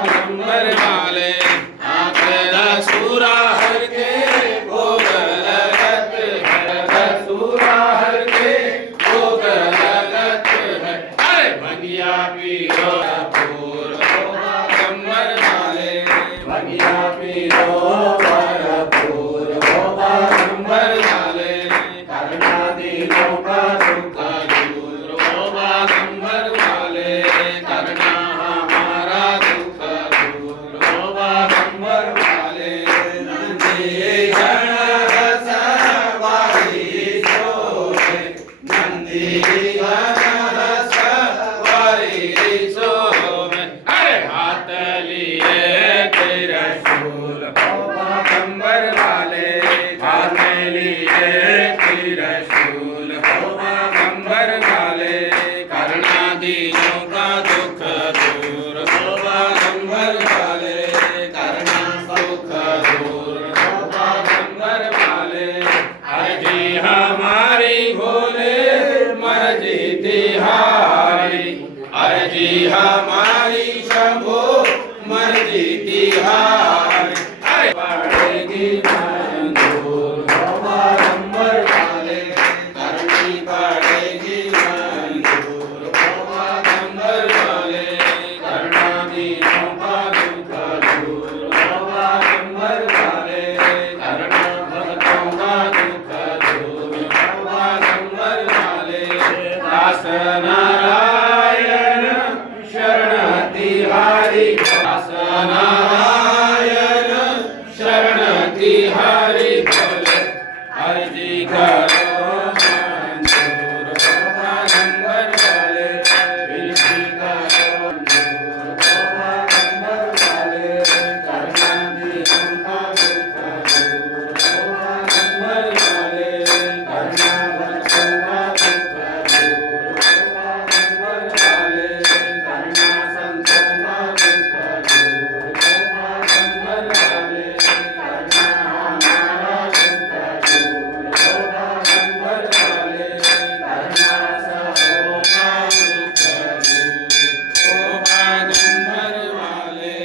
बागंबर वाले हाथ दसूरा हर के भोग लगत है दसूरा हर के भोग लगत है अरे भंगिया पीरो भरपूर बागंबर वाले भंगिया पीरो भरपूर बागंबर वाले करना दिलों का दुख दूर हो बागंबर वाले करना हमारा दुख दूर हो बागंबर वाले नंदी जन रस वाली सोहे नंदी जन रस वाली सोहे अरे हाथ लिए त्रिशूल हो बागंबर वाले हाथ लिए त्रिशूल हो बागंबर वाले करना दीनों का दुख दूर हो बागंबर वाले करना सुख दूर हो बागंबर वाले अर्जी हमारी भोले मर्जी तिहारी अर्जी हमारी शंभो मर्जी तिहारी अरे पड़ेगी मंजूर हो बागंबर वाले करनी पड़ेगी मंजूर हो बागंबर वाले करना दीनों का दुख दूर हो बागंबर वाले करना भक्तों का दुख दूर हो बागंबर वाले दास नारायण शरण तिहारी दास नारायण शरण तिहारी बोले अर्जी करो मंजूर हो बागंबर वाले विनती करो मंजूर हो बागंबर वाले करना दीनों का दुख दूर हो बागंबर वाले करना भक्तों का दुख दूर हो बागंबर वाले करना संतों का दुख दूर हो बागंबर वाले करना हमारा दुख दूर हो बागंबर वाले करना सबों का दुख दूर हो बागंबर वाले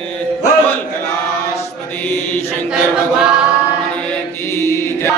बोल कैलाशपति शंकर भगवान की जय।